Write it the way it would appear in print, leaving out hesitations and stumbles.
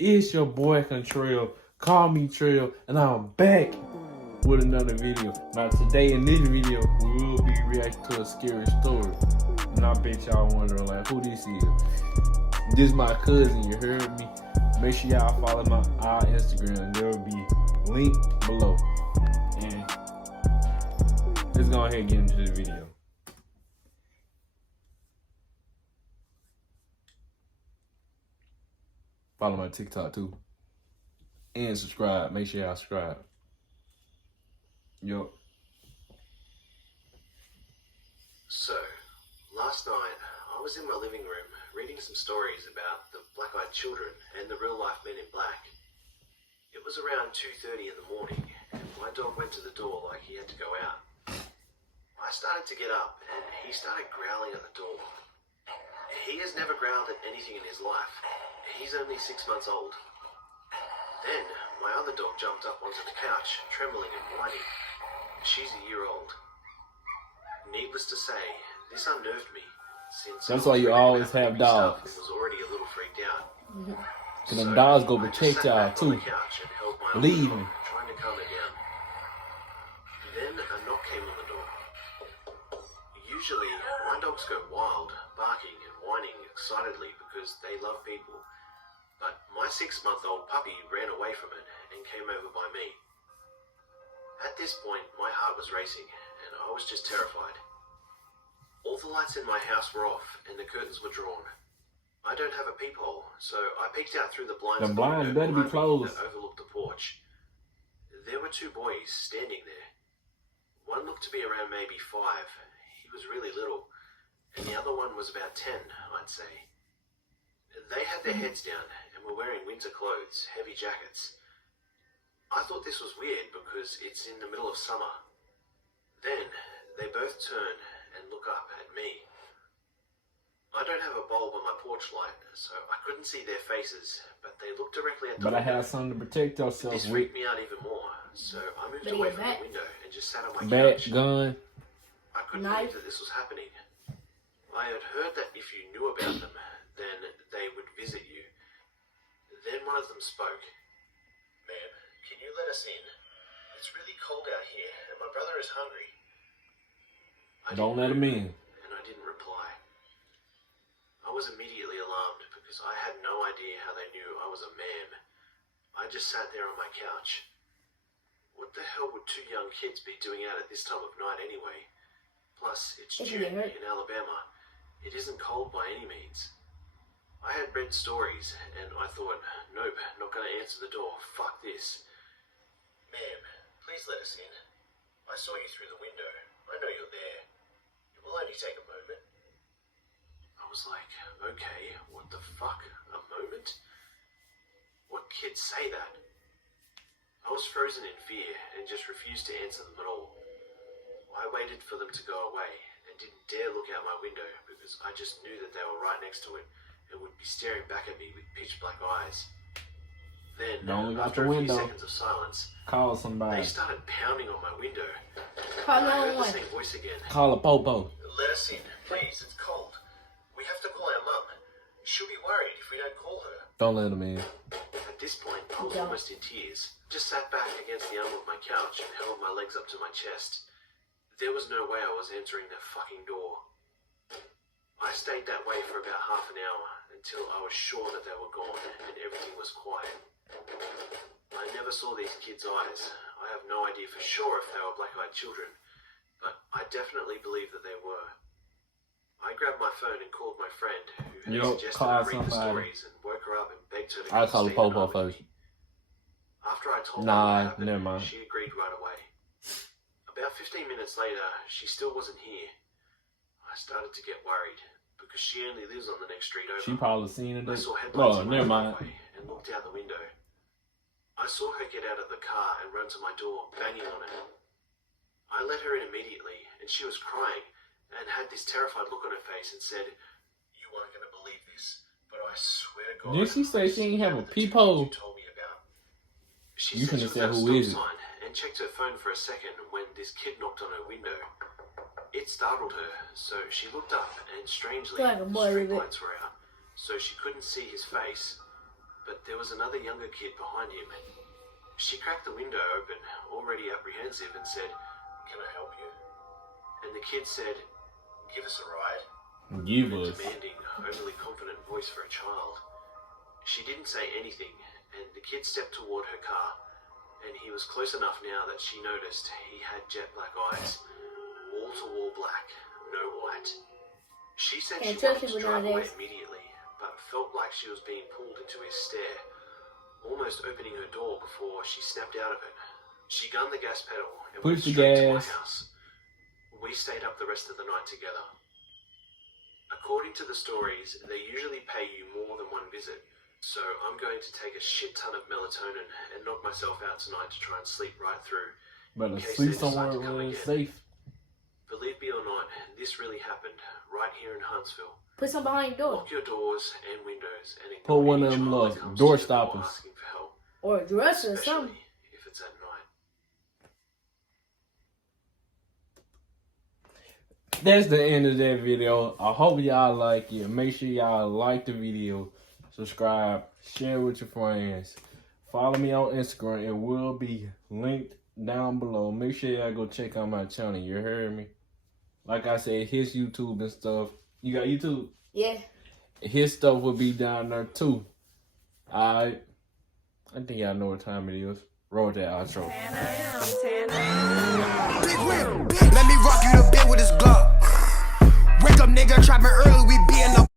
It's your boy Contrell. Call me Trail, and I'm back with another video. Now today in this video, we will be reacting to a scary story. And I bet y'all wondering like who this is. This is my cousin, you heard me. Make sure y'all follow our Instagram. There will be link below. And let's go ahead and get into the video. Follow my TikTok too. And subscribe. Make sure y'all subscribe. Yup. So, last night, I was in my living room reading some stories about the black-eyed children and the real-life men in black. It was around 2:30 in the morning, and my dog went to the door like he had to go out. I started to get up, and he started growling at the door. He has never growled at anything in his life. He's only 6 months old. Then, my other dog jumped up onto the couch, trembling and whining. She's a year old. Needless to say, this unnerved me, since That's why you always have dogs. I was already a little freaked out. Cause them dogs go I just protect sat y'all back on the too. couch and held my Believe other me. dog, trying to calm her down. Then a knock came on the door. Usually, my dogs go wild, barking and whining excitedly because they love people. But my 6-month-old puppy ran away from it and came over by me. At this point, my heart was racing, and I was just terrified. All the lights in my house were off, and the curtains were drawn. I don't have a peephole, so I peeked out through the blinds. The blinds better be closed. That overlooked the porch. There were 2 boys standing there. One looked to be around maybe 5. He was really little, and the other one was about 10, I'd say. They had their heads down and were wearing winter clothes, heavy jackets. I thought this was weird because it's in the middle of summer. Then they both turn and look up at me. I don't have a bulb on my porch light, so I couldn't see their faces, but they looked directly at the But I window. have something to protect yourself This with. freaked me out even more, so I moved away from the window and just sat on my Bat, couch. gun. I couldn't believe that this was happening. I had heard that if you knew about them, then they would visit you. Then one of them spoke. "Ma'am, can you let us in? It's really cold out here, and my brother is hungry." Don't let him in. And I didn't reply. I was immediately alarmed because I had no idea how they knew I was a man. I just sat there on my couch. What the hell would 2 young kids be doing out at this time of night anyway? Plus, it's June in Alabama. It isn't cold by any means. I had read stories, and I thought, nope, not going to answer the door. Fuck this. "Ma'am, please let us in. I saw you through the window. I know you're there. It will only take a moment." I was like, okay, what the fuck? A moment? What kids say that? I was frozen in fear and just refused to answer them at all. I waited for them to go away and didn't dare look out my window because I just knew that they were right next to it and would be staring back at me with pitch black eyes. Then, Don't look out after the a few window. seconds of silence, Call they somebody. started pounding on my window. Call I heard the 911. same voice again. Call a popo. "Let us in, please, it's cold. We have to call our mum. She'll be worried if we don't call her." Don't let him in. At this point, I was almost in tears. Just sat back against the arm of my couch and held my legs up to my chest. There was no way I was answering that fucking door. I stayed that way for about half an hour until I was sure that they were gone and everything was quiet. I never saw these kids' eyes. I have no idea for sure if they were black-eyed children, but I definitely believe that they were. I grabbed my phone and called my friend, who had suggested I read the stories, and woke her up and begged her to I'll come call the stay the popo night with first. me. After I told her Nah, what happened, never mind. she agreed right away. About 15 minutes later, she still wasn't here. I started to get worried because she only lives on the next street over. She probably seen I it. saw headlights Oh, in my never mind. driveway and looked out the window. I saw her get out of the car and run to my door, banging on it. I let her in immediately, and she was crying and had this terrified look on her face and said, "You aren't going to believe this, but I swear to God." Didn't she say she ain't have a the two peephole? you told me about. She You said finna she was say at a who stop is it? sign and checked her phone for a second when this kid knocked on her window. It startled her, so she looked up and strangely, Like a the boy, street is it? lights were out, so she couldn't see his face. but there was another younger kid behind him. She cracked the window open, already apprehensive, and said, "Can I help you?" And the kid said, "Give us a ride." Give In a us. demanding, overly confident voice for a child. She didn't say anything, and the kid stepped toward her car, and he was close enough now that she noticed he had jet black eyes, wall-to-wall black, no white. She said she wanted to drive away immediately, but felt like she was being pulled into his stare, almost opening her door before she snapped out of it. She gunned the gas pedal and went Push the straight to my gas. house. We stayed up the rest of the night together. According to the stories, they usually pay you more than one visit, so I'm going to take a shit ton of melatonin and knock myself out tonight to try and sleep right through. Better in case sleep they decide somewhere to come where it's again. safe. Believe me or not, this really happened right here in Huntsville. Put some behind your door. Lock your doors and windows and Put ignore one any of them child little that comes door to your door stoppers. asking for help, Or a dresser or something. especially if it's at night. That's the end of that video. I hope y'all like it. Make sure y'all like the video, subscribe, share with your friends. Follow me on Instagram. It will be linked down below. Make sure y'all go check out my channel. You heard me? Like I said, his YouTube and stuff. You got YouTube? Yeah. His stuff will be down there too. Alright. I think y'all know what time it is. Roll that outro. Big Will, let me rock you the bed with his glove. Wake up, nigga, trapping early, we be